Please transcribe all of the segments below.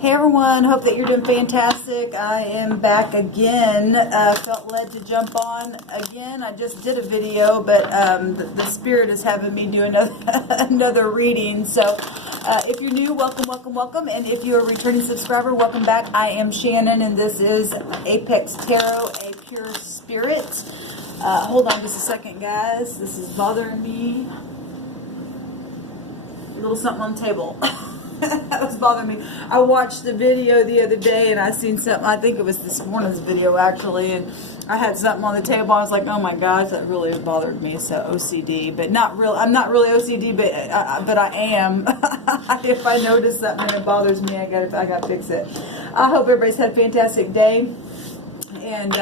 Hey everyone, hope that you're doing fantastic. I am back again. Felt led to jump on again. I just did a video, but the Spirit is having me do another reading. So if you're new, welcome, welcome, welcome. And if you're a returning subscriber, welcome back. I am Shannon, and this is Apex Tarot, a pure spirit. Hold on just a second, guys. This is bothering me. A little something on the table. That was bothering me. I watched the video the other day and I seen something. I think it was this morning's video actually, and I had something on the table. I was like, oh my gosh, that really bothered me. So OCD, but not real. I'm not really OCD, but I am. If I notice something that bothers me, I gotta fix it. I hope everybody's had a fantastic day, and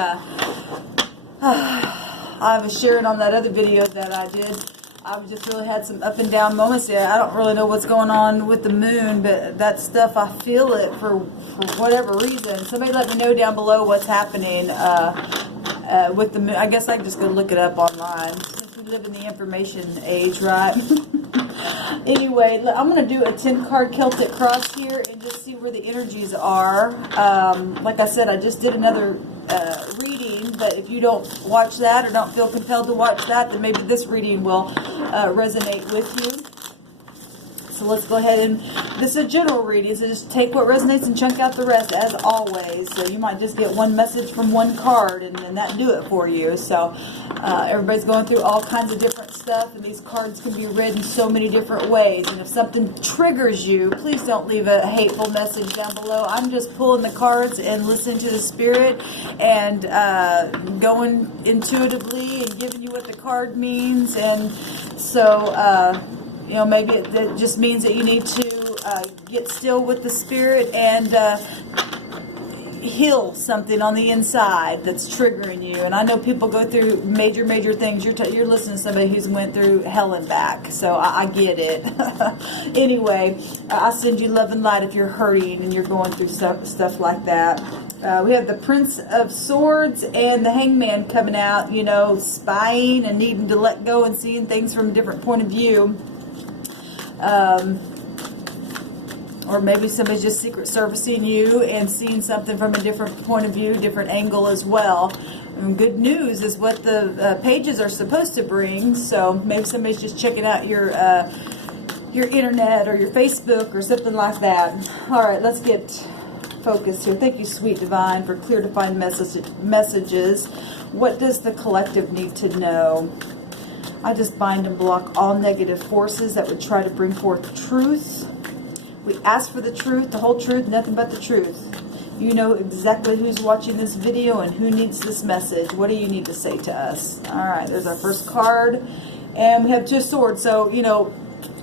I was sharing on that other video that I did. I've just really had some up and down moments there. I don't really know what's going on with the moon, but that stuff, I feel it for whatever reason. Somebody let me know down below what's happening with the moon. I guess I can just go look it up online, since we live in the information age, right? Anyway, I'm going to do a 10-card Celtic cross here and just see where the energies are. Like I said, I just did another reading, but if you don't watch that or don't feel compelled to watch that, then maybe this reading will resonate with you. So let's go ahead and, this is a general reading, so just take what resonates and chunk out the rest as always. So you might just get one message from one card and then that do it for you. So everybody's going through all kinds of different stuff, and these cards can be read in so many different ways. And if something triggers you, please don't leave a hateful message down below. I'm just pulling the cards and listening to the Spirit and going intuitively and giving you what the card means. And so you know, maybe it just means that you need to get still with the Spirit and heal something on the inside that's triggering you. And I know people go through major things. You're listening to somebody who's went through hell and back, so I get it. Anyway, I send you love and light if you're hurting and you're going through stuff like that. We have the Prince of Swords and the Hangman coming out, you know, spying and needing to let go and seeing things from a different point of view. Or maybe somebody's just secret servicing you and seeing something from a different point of view, different angle as well. And good news is what the pages are supposed to bring. So maybe somebody's just checking out your internet or your Facebook or something like that. All right, let's get focused here. Thank you, Sweet Divine, for clear, defined messages. What does the collective need to know? I just bind and block all negative forces that would try to bring forth truth. We ask for the truth, the whole truth, nothing but the truth. You know exactly who's watching this video and who needs this message. What do you need to say to us? All right, there's our first card. And we have 2 swords. So, you know,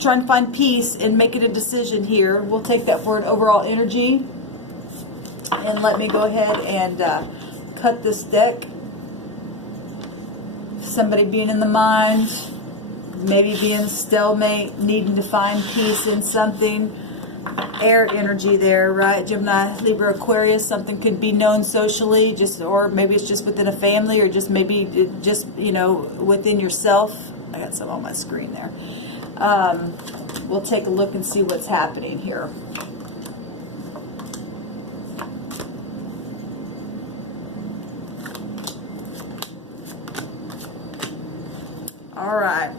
trying to find peace and making a decision here. We'll take that for an overall energy. And let me go ahead and cut this deck. Somebody being in the mind, maybe being a stalemate, needing to find peace in something. Air energy there, right? Gemini, Libra, Aquarius. Something could be known socially, or maybe it's just within a family, or just maybe just, you know, within yourself. I got some on my screen there. We'll take a look and see what's happening here. All right.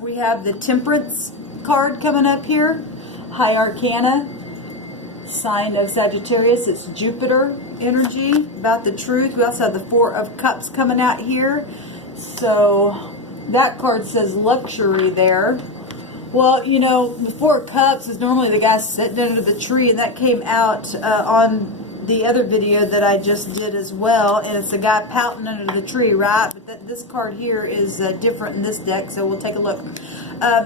We have the Temperance card coming up here. High Arcana. Sign of Sagittarius. It's Jupiter energy. About the truth. We also have the 4 of Cups coming out here. So that card says luxury there. Well, you know, the 4 of Cups is normally the guy sitting under the tree, and that came out on the other video that I just did as well, and it's a guy pouting under the tree, right? But this card here is different in this deck, so we'll take a look.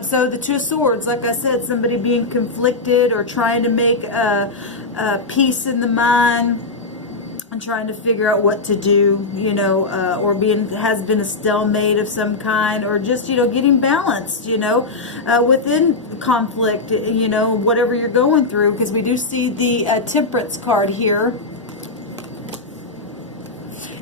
So the 2 of Swords, like I said, somebody being conflicted or trying to make peace in the mind and trying to figure out what to do, you know, or has been a stalemate of some kind, or just, you know, getting balanced, you know, within conflict, you know, whatever you're going through, because we do see the Temperance card here.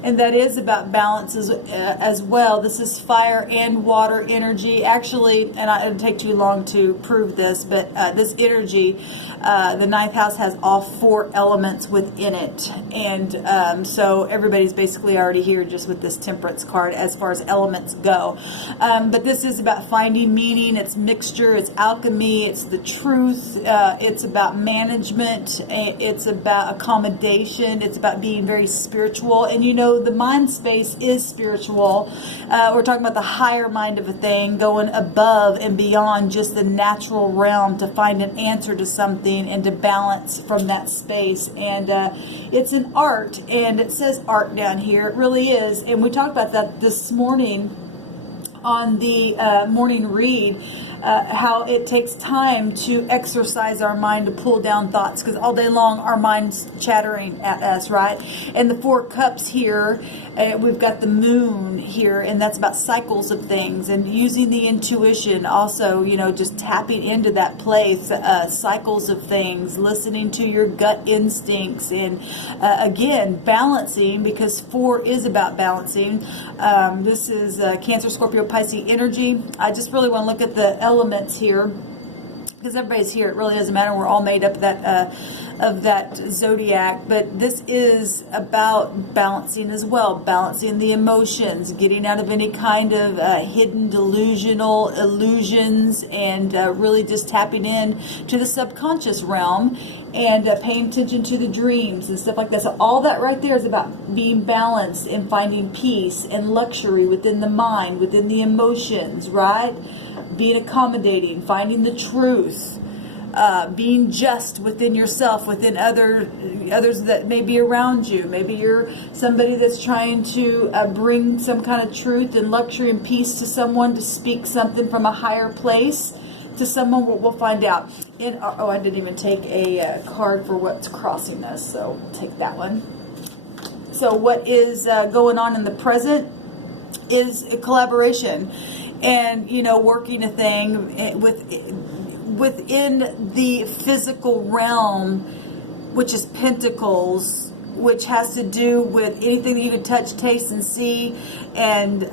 and that is about balance as well. This is fire and water energy. Actually, and it'll take too long to prove this, but this energy, the ninth house has all 4 elements within it. And so everybody's basically already here just with this temperance card as far as elements go. But this is about finding meaning. It's mixture, it's alchemy, it's the truth, it's about management, it's about accommodation, it's about being very spiritual. And you know, the mind space is spiritual. We're talking about the higher mind of a thing, going above and beyond just the natural realm to find an answer to something and to balance from that space. And it's an art, and it says art down here. It really is. And we talked about that this morning on the morning read. How it takes time to exercise our mind to pull down thoughts, because all day long our mind's chattering at us, right? And the 4 cups here, we've got the moon here, and that's about cycles of things and using the intuition also, you know, just tapping into that place, cycles of things, listening to your gut instincts, and again, balancing, because 4 is about balancing. This is Cancer, Scorpio, Pisces energy. I just really want to look at the elements here, because everybody's here. It really doesn't matter. We're all made up of that zodiac, but this is about balancing as well, balancing the emotions, getting out of any kind of hidden delusional illusions, and really just tapping in to the subconscious realm, and paying attention to the dreams and stuff like that. So all that right there is about being balanced and finding peace and luxury within the mind, within the emotions, right? Being accommodating, finding the truth, being just within yourself, within others that may be around you. Maybe you're somebody that's trying to bring some kind of truth and luxury and peace to someone, to speak something from a higher place to someone. We'll find out. I didn't even take a card for what's crossing us, so we'll take that one. So what is going on in the present is a collaboration. And, you know, working a thing within the physical realm, which is Pentacles, which has to do with anything that you can touch, taste, and see, and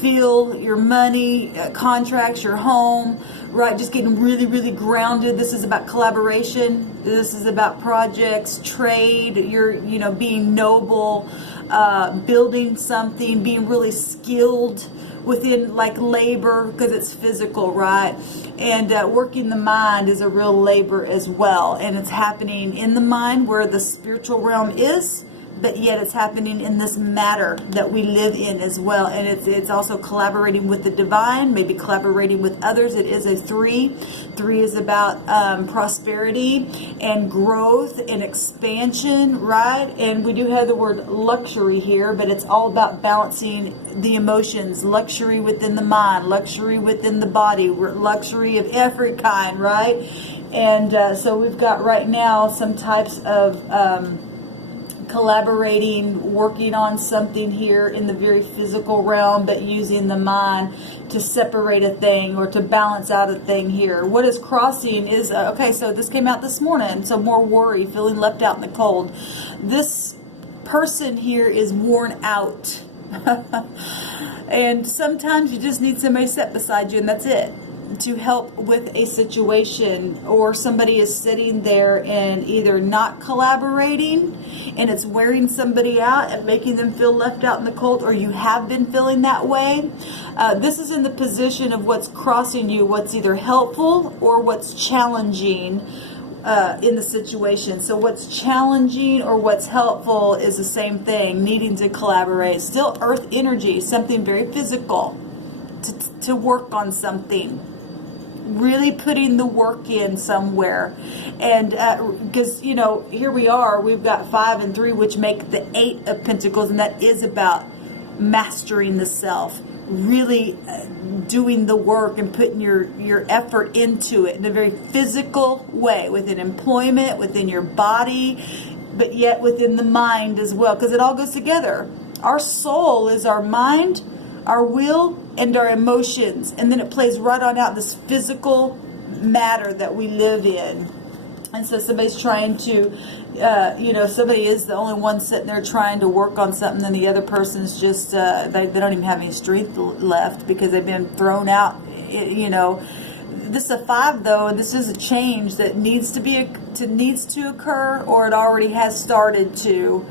feel, your money, contracts, your home, right? Just getting really, really grounded. This is about collaboration. This is about projects, trade, being noble, building something, being really skilled within, like, labor, because it's physical, right? And working the mind is a real labor as well, and it's happening in the mind where the spiritual realm is, but yet it's happening in this matter that we live in as well. And it's also collaborating with the divine, maybe collaborating with others. It is a 3. 3 is about prosperity and growth and expansion, right? And we do have the word luxury here, but it's all about balancing the emotions, luxury within the mind, luxury within the body, luxury of every kind, right? And so we've got right now some types of collaborating, working on something here in the very physical realm, but using the mind to separate a thing or to balance out a thing here. What is crossing is, okay, so this came out this morning, so more worry, feeling left out in the cold. This person here is worn out. And sometimes you just need somebody to sit beside you, and that's it, to help with a situation. Or somebody is sitting there and either not collaborating, and it's wearing somebody out and making them feel left out in the cold, or you have been feeling that way. This is in the position of what's crossing you, what's either helpful or what's challenging in the situation. So what's challenging or what's helpful is the same thing, needing to collaborate. Still earth energy, something very physical, to work on something, really putting the work in somewhere. And because, here we are, we've got 5 and 3, which make the 8 of Pentacles, and that is about mastering the self, really doing the work and putting your effort into it in a very physical way, within employment, within your body, but yet within the mind as well, because it all goes together. Our soul is our mind, our will, and our emotions, and then it plays right on out this physical matter that we live in. And so somebody's trying to, somebody is the only one sitting there trying to work on something, and the other person's just, they don't even have any strength left because they've been thrown out, This is a 5, though, and this is a change that needs to occur, or it already has started to.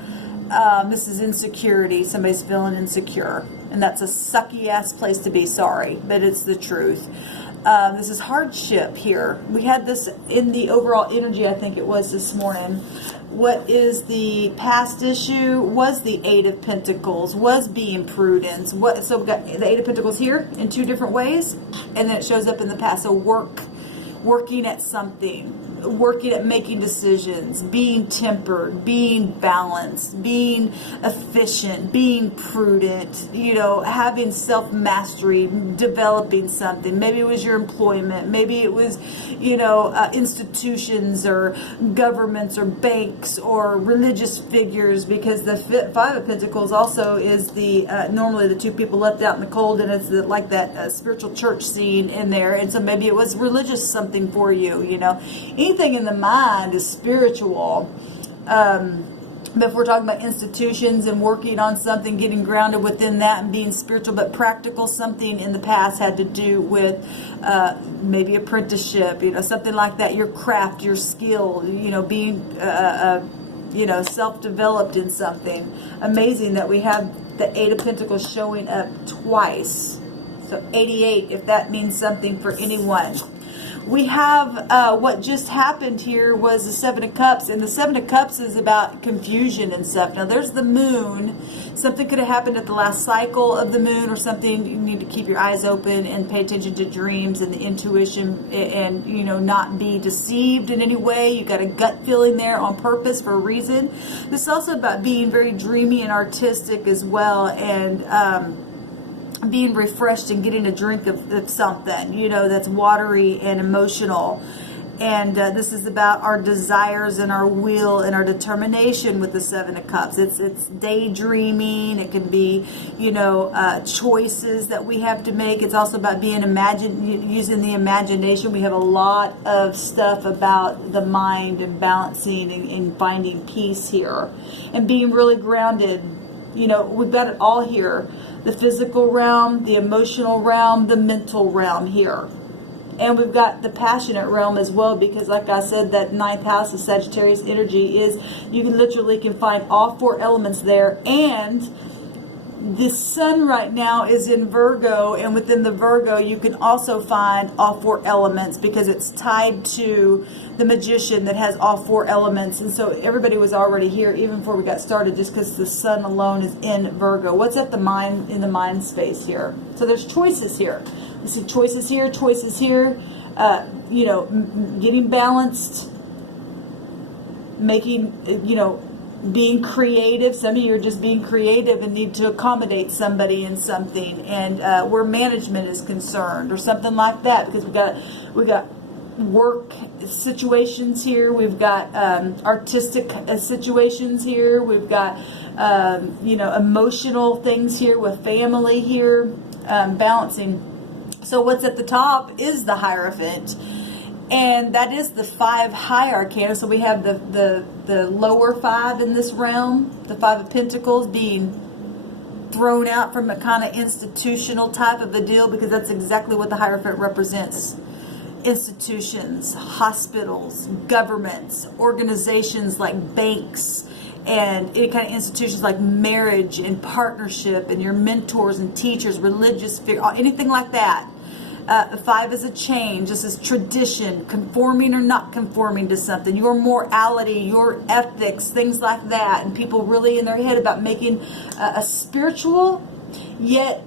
This is insecurity. Somebody's feeling insecure, and that's a sucky ass place to be. Sorry, but it's the truth. This is hardship here. We had this in the overall energy, I think it was this morning. What is the past issue? Was the 8 of Pentacles, was being prudent. So we've got the 8 of Pentacles here in 2 different ways, and then it shows up in the past. So working at something, working at making decisions, being tempered, being balanced, being efficient, being prudent, having self-mastery, developing something. Maybe it was your employment. Maybe it was, institutions or governments or banks or religious figures, because the 5 of Pentacles also is the normally the 2 people left out in the cold, and it's like that spiritual church scene in there. And so maybe it was religious something for you, Anything in the mind is spiritual. But if we're talking about institutions and working on something, getting grounded within that and being spiritual but practical, something in the past had to do with maybe apprenticeship, something like that, your craft, your skill, being, self-developed in something. Amazing that we have the 8 of Pentacles showing up twice. So 88, if that means something for anyone. We have what just happened here was the 7 of Cups, and the 7 of Cups is about confusion and stuff. Now there's the moon. Something could have happened at the last cycle of the moon or something. You need to keep your eyes open and pay attention to dreams and the intuition, and not be deceived in any way. You got a gut feeling there on purpose for a reason. This is also about being very dreamy and artistic as well, and being refreshed and getting a drink of something, that's watery and emotional. And this is about our desires and our will and our determination with the 7 of Cups. It's daydreaming. It can be, choices that we have to make. It's also about being using the imagination. We have a lot of stuff about the mind and balancing and finding peace here and being really grounded. We've got it all here. The physical realm, the emotional realm, the mental realm here. And we've got the passionate realm as well, because like I said, that 9th house of Sagittarius energy is, you can find all 4 elements there. And the sun right now is in Virgo, and within the Virgo you can also find all 4 elements, because it's tied to the Magician that has all 4 elements. And so everybody was already here even before we got started, just because the sun alone is in Virgo. What's at the mind, in the mind space here? So there's choices here. You see choices here, getting balanced, making, being creative. Some of you are just being creative and need to accommodate somebody in something, and where management is concerned or something like that, because we got work situations here, we've got artistic situations here, we've got emotional things here with family here, balancing. So what's at the top is the Hierophant. And that is the 5 high arcana. So we have the lower 5 in this realm, the 5 of Pentacles being thrown out from a kind of institutional type of a deal, because that's exactly what the Hierophant represents. Institutions, hospitals, governments, organizations like banks, and any kind of institutions like marriage and partnership, and your mentors and teachers, religious figures, anything like that. 5 is a change. This is tradition, conforming or not conforming to something, your morality, your ethics, things like that. And people really in their head about making a spiritual yet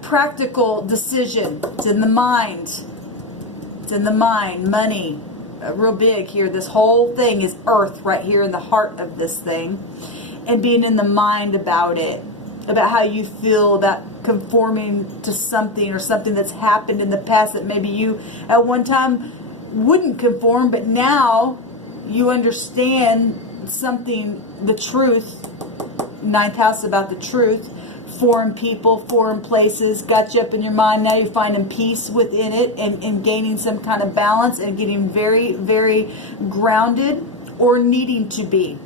practical decision. It's in the mind. It's in the mind. Money, real big here. This whole thing is earth right here in the heart of this thing. And being in the mind about it, about how you feel about conforming to something or something that's happened in the past that maybe you at one time wouldn't conform, but now you understand something, the truth. 9th house about the truth. foreign people, foreign places, got you up in your mind. Now you're finding peace within it and gaining some kind of balance and getting very, very grounded or needing to be.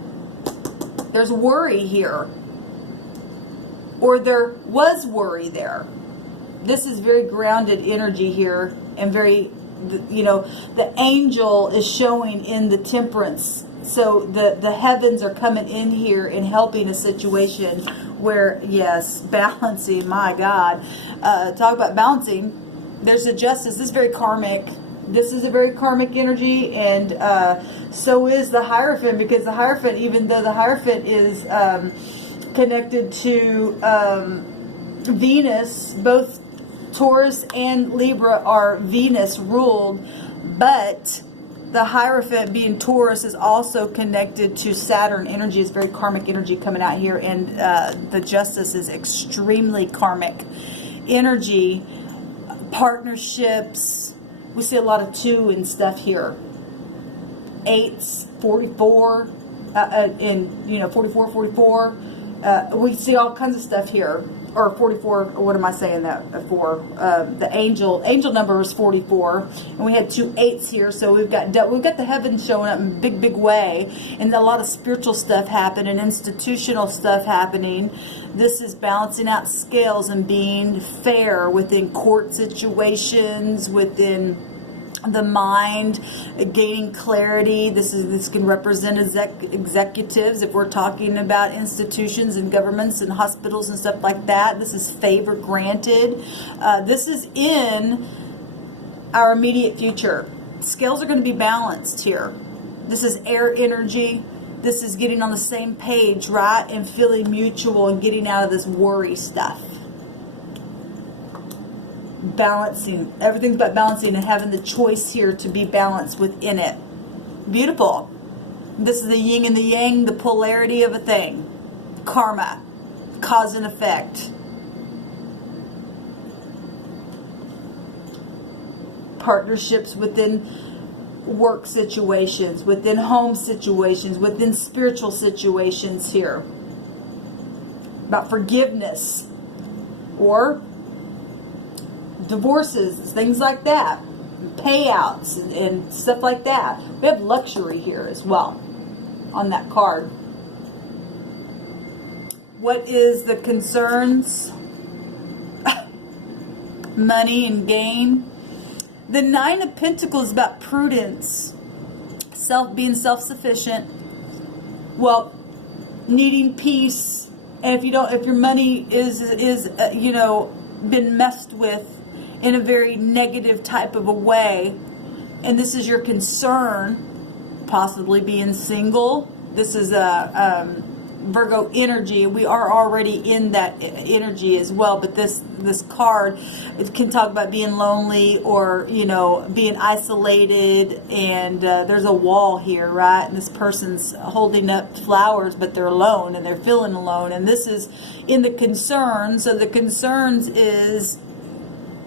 There's worry here. Or there was worry there. This is very grounded energy here and very, you know, the angel is showing in the temperance. So the heavens are coming in here and helping a situation where, yes, balancing, my God. Talk about balancing. There's a justice. This is very karmic. This is a very karmic energy, and so is the Hierophant, because the Hierophant, even though the Hierophant is connected to Venus, both Taurus and Libra are Venus ruled, but the Hierophant being Taurus is also connected to Saturn energy. It's very karmic energy coming out here, and the Justice is extremely karmic energy. Partnerships, we see a lot of 2 and stuff here. 8s, 44, and 44, 44. We see all kinds of stuff here. Or 44, or what am I saying that for? The angel number is 44, and we had 2 8s here, so we've got the heavens showing up in a big, big way, and a lot of spiritual stuff happening, institutional stuff happening. This is balancing out scales and being fair within court situations, within the mind, gaining clarity. This can represent executives if we're talking about institutions and governments and hospitals and stuff like that. This is favor granted. This is in our immediate future. Scales are going to be balanced here. This is air energy. This is getting on the same page, right? And feeling mutual and getting out of this worry stuff. Balancing. Everything's about balancing and having the choice here to be balanced within it. Beautiful. This is the yin and the yang, the polarity of a thing. Karma. Cause and effect. Partnerships within work situations, within home situations, within spiritual situations here. About forgiveness. Or divorces, things like that, payouts and stuff like that. We have luxury here as well on that card. What is the concerns? Money and gain. The 9 of Pentacles is about prudence, being self-sufficient. Well, needing peace, and if your money is been messed with in a very negative type of a way, and this is your concern, possibly being single. This is a Virgo energy. We are already in that energy as well, but this card, it can talk about being lonely or being isolated, and there's a wall here, right? And this person's holding up flowers, but they're alone and they're feeling alone, and this is in the concerns. So the concerns is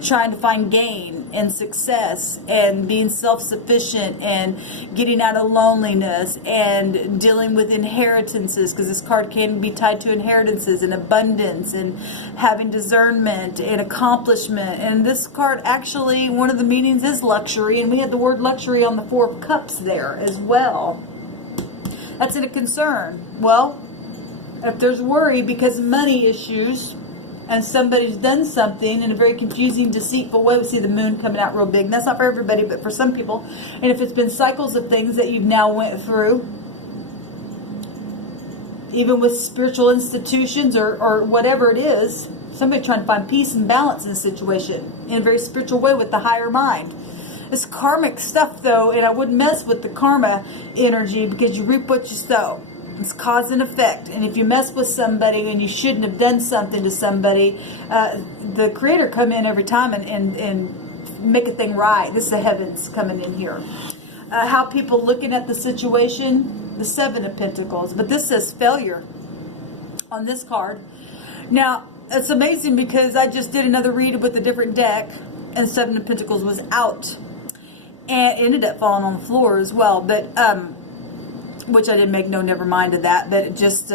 trying to find gain and success and being self-sufficient and getting out of loneliness and dealing with inheritances, because this card can be tied to inheritances and abundance and having discernment and accomplishment. And this card, actually, one of the meanings is luxury, and we had the word luxury on the 4 of Cups there as well. That's in a concern. Well, if there's worry because of money issues, and somebody's done something in a very confusing, deceitful way. We see the moon coming out real big. And that's not for everybody, but for some people. And if it's been cycles of things that you've now went through, even with spiritual institutions or whatever it is, somebody trying to find peace and balance in a situation in a very spiritual way with the higher mind. It's karmic stuff, though, and I wouldn't mess with the karma energy, because you reap what you sow. It's cause and effect. And if you mess with somebody and you shouldn't have done something to somebody, the Creator come in every time and make a thing right. This is the heavens coming in here. How people looking at the situation, the 7 of Pentacles. But this says failure on this card. Now, it's amazing because I just did another read with a different deck, and 7 of Pentacles was out. And it ended up falling on the floor as well. But which I didn't make no never mind of that, but it just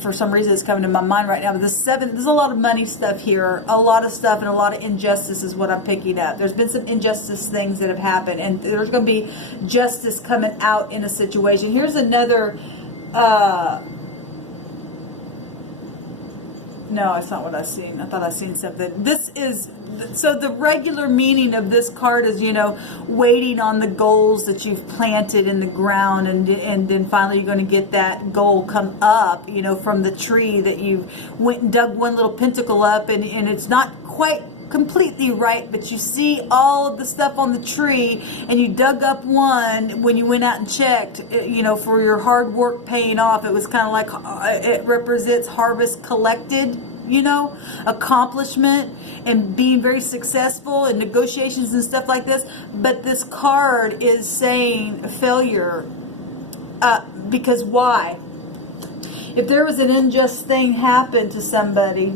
for some reason it's coming to my mind right now. But there's a lot of money stuff here, a lot of stuff, and a lot of injustice is what I'm picking up. There's been some injustice things that have happened, and there's going to be justice coming out in a situation. Here's another. No, it's not what I've seen. I thought I'd seen something. This is, so the regular meaning of this card is, you know, waiting on the goals that you've planted in the ground, and then finally you're going to get that goal come up, you know, from the tree that you went and dug one little pentacle up, and it's not quite completely right, but you see all of the stuff on the tree, and you dug up one when you went out and checked, you know, for your hard work paying off. It was kind of like, it represents harvest collected, you know, accomplishment and being very successful in negotiations and stuff like this. But this card is saying failure, because why? If there was an unjust thing happen to somebody,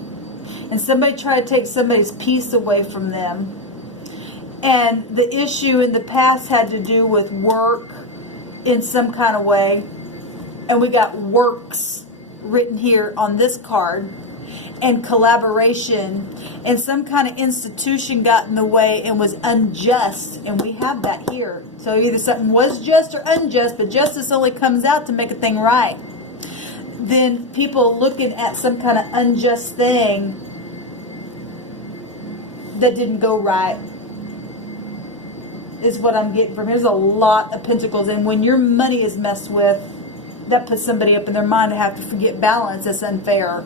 and somebody tried to take somebody's peace away from them, and the issue in the past had to do with work in some kind of way, and we got works written here on this card, and collaboration, and some kind of institution got in the way and was unjust, and we have that here. So either something was just or unjust, but justice only comes out to make a thing right. Then people looking at some kind of unjust thing that didn't go right is what I'm getting from here. There's a lot of pentacles, and when your money is messed with, that puts somebody up in their mind to have to forget balance. That's unfair.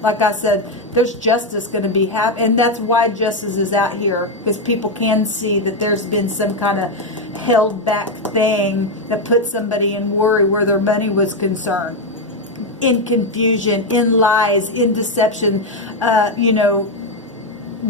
Like I said, there's justice going to be happening, and that's why justice is out here, because people can see that there's been some kind of held back thing that put somebody in worry where their money was concerned, in confusion, in lies, in deception, you know,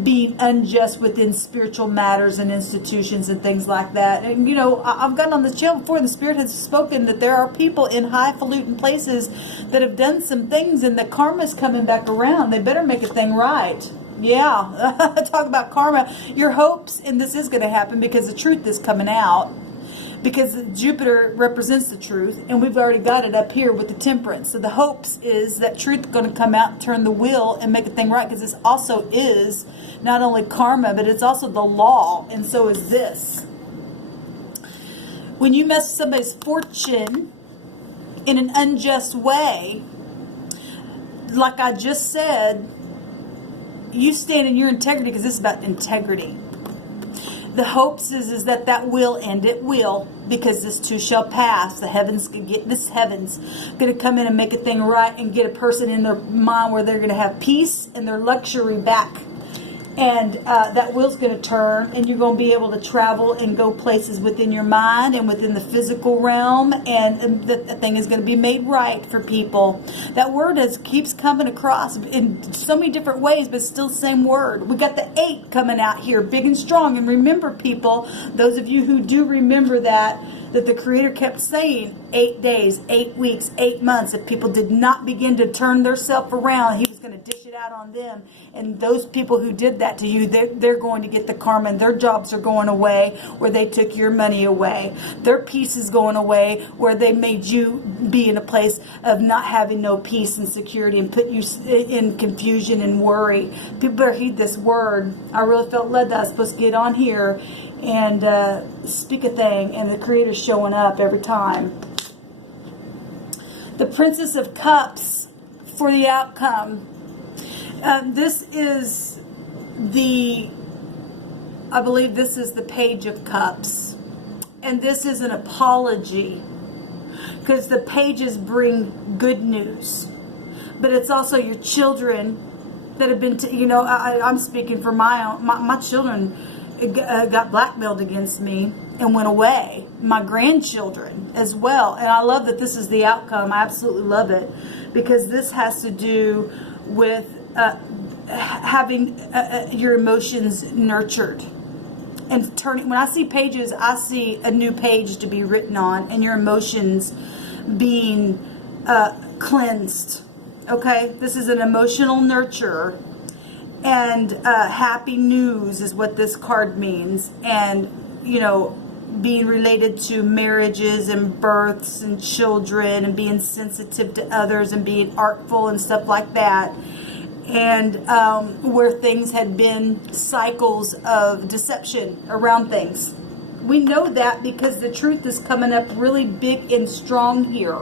being unjust within spiritual matters and institutions and things like that. And, you know, I've gotten on this channel before, and the Spirit has spoken that there are people in highfalutin places that have done some things, and the karma's coming back around. They better make a thing right. Yeah, talk about karma. Your hopes, and this is going to happen because the truth is coming out. Because Jupiter represents the truth, and we've already got it up here with the temperance. So the hopes is that truth is going to come out and turn the wheel and make a thing right, because this also is not only karma, but it's also the law, and so is this. When you mess with somebody's fortune in an unjust way, like I just said, you stand in your integrity, because this is about integrity. The hopes is that will end. It will, because this too shall pass. The heavens going to come in and make a thing right, and get a person in their mind where they're going to have peace and their luxury back. And that wheel's going to turn, and you're going to be able to travel and go places within your mind and within the physical realm, and the thing is going to be made right for people. That word keeps coming across in so many different ways, but still the same word. We got the 8 coming out here, big and strong. And remember, people, those of you who do remember that the Creator kept saying 8 days, 8 weeks, 8 months. If people did not begin to turn themselves around, He was going to dish it out on them. And those people who did that to you, they're going to get the karma, and their jobs are going away where they took your money away. Their peace is going away where they made you be in a place of not having no peace and security, and put you in confusion and worry. People better heed this word. I really felt led that I was supposed to get on here and speak a thing, and the Creator's showing up every time. The Princess of Cups for the outcome. This is I believe this is the Page of Cups. And this is an apology, because the pages bring good news. But it's also your children that have been, I'm speaking for my children got blackmailed against me and went away. My grandchildren as well. And I love that this is the outcome. I absolutely love it, because this has to do with having your emotions nurtured and turning. When I see pages, I see a new page to be written on, and your emotions being cleansed. Okay, this is an emotional nurture, and happy news is what this card means. And being related to marriages and births and children and being sensitive to others and being artful and stuff like that. And where things had been cycles of deception around things. We know that because the truth is coming up really big and strong here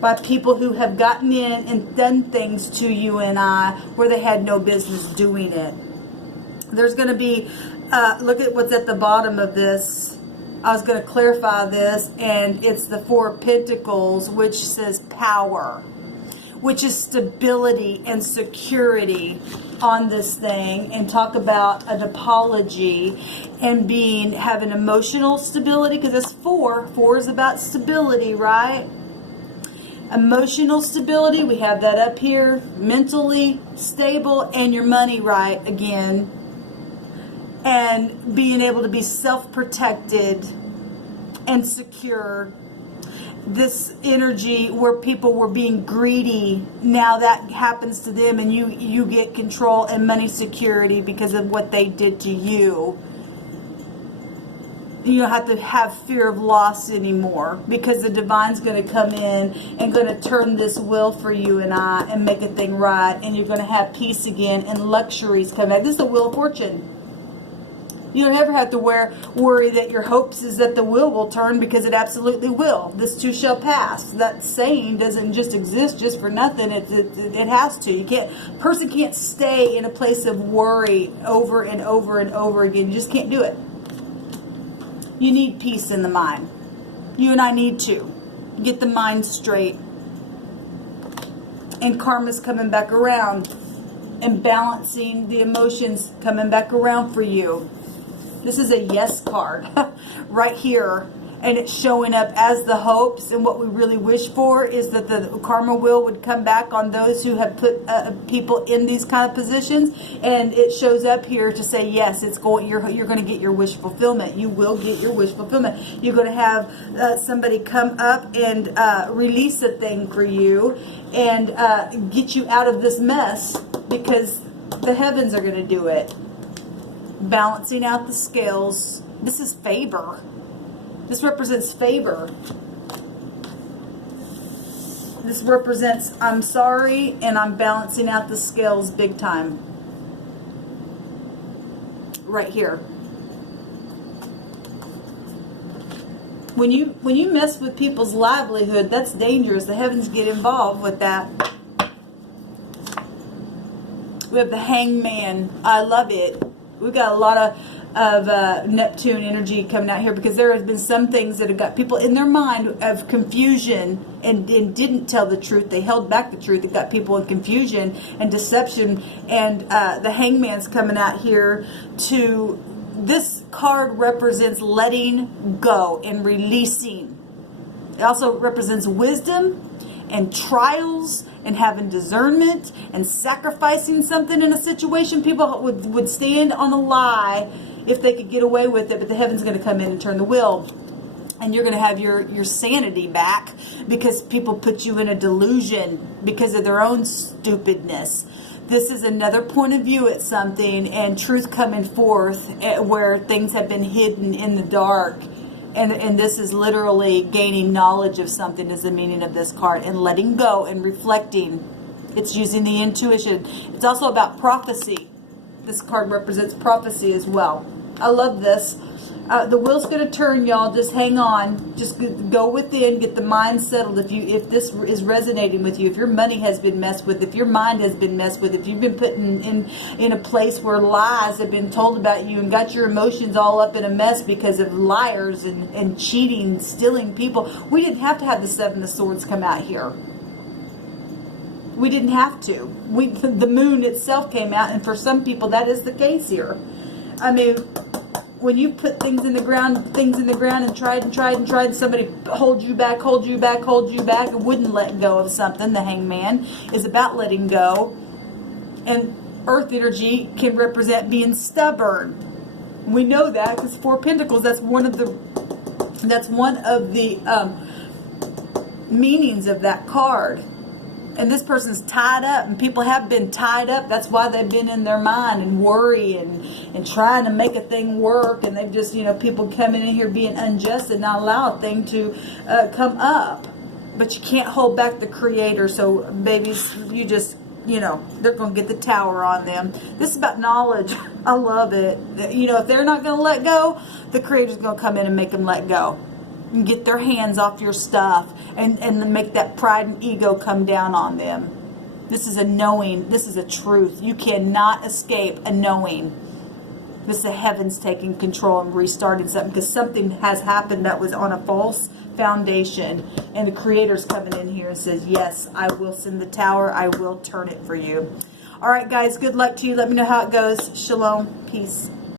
by people who have gotten in and done things to you and I where they had no business doing it. There's going to be, look at what's at the bottom of this. I was going to clarify this, and it's the Four of Pentacles, which says power, which is stability and security on this thing, and talk about an apology and having emotional stability, because it's four is about stability, right? Emotional stability, we have that up here, mentally stable, and your money right again, and being able to be self-protected and secure. This energy where people were being greedy, now that happens to them, and you get control and money security because of what they did to you. You don't have to have fear of loss anymore, because the divine's going to come in and going to turn this wheel for you and I and make a thing right, and you're going to have peace again and luxuries come back. This is the Wheel of Fortune. You don't ever have to worry that your hopes is that the wheel will turn, because it absolutely will. This too shall pass. That saying doesn't just exist just for nothing. It has to. Person can't stay in a place of worry over and over and over again. You just can't do it. You need peace in the mind. You and I need to get the mind straight. And karma's coming back around and balancing the emotions coming back around for you. This is a yes card right here, and it's showing up as the hopes, and what we really wish for is that the karma wheel would come back on those who have put people in these kind of positions, and it shows up here to say yes, it's going. You're going to get your wish fulfillment. You will get your wish fulfillment. You're going to have somebody come up and release a thing for you and get you out of this mess, because the heavens are going to do it. Balancing out the scales. This is favor. This represents favor. This represents I'm sorry and I'm balancing out the scales big time. Right here. When you mess with people's livelihood, that's dangerous. The heavens get involved with that. We have the Hangman. I love it. We've got a lot of Neptune energy coming out here, because there have been some things that have got people in their mind of confusion and didn't tell the truth. They held back the truth. It got people in confusion and deception. And the Hangman's coming out here to... This card represents letting go and releasing. It also represents wisdom and trials and having discernment and sacrificing something in a situation. People would stand on a lie if they could get away with it, but the heaven's going to come in and turn the wheel. And you're going to have your sanity back, because people put you in a delusion because of their own stupidness. This is another point of view at something, and truth coming forth where things have been hidden in the dark. And this is literally gaining knowledge of something is the meaning of this card, and letting go and reflecting. It's using the intuition. It's also about prophecy. This card represents prophecy as well. I love this. The wheel's going to turn, y'all. Just hang on. Just go within. Get the mind settled. If this is resonating with you, if your money has been messed with, if your mind has been messed with, if you've been put in a place where lies have been told about you and got your emotions all up in a mess because of liars and cheating, stealing people. We didn't have to have the Seven of Swords come out here. We didn't have to. The moon itself came out, and for some people that is the case here. I mean, when you put things in the ground, and tried, and somebody hold you back, and wouldn't let go of something, the Hangman is about letting go. And earth energy can represent being stubborn. We know that because Four Pentacles, that's one of the meanings of that card. and this person's tied up, and people have been tied up. That's why they've been in their mind and worry and trying to make a thing work, and they've just, people coming in here being unjust and not allow a thing to come up. But you can't hold back the Creator. So babies, you just, they're going to get the tower on them. This is about knowledge. I love it. If they're not going to let go, the Creator's going to come in and make them let go. And get their hands off your stuff and make that pride and ego come down on them. This is a knowing. This is a truth. You cannot escape a knowing. This is the heavens taking control and restarting something, because something has happened that was on a false foundation, and the Creator's coming in here and says, yes, I will send the tower. I will turn it for you. All right, guys, good luck to you. Let me know how it goes. Shalom. Peace.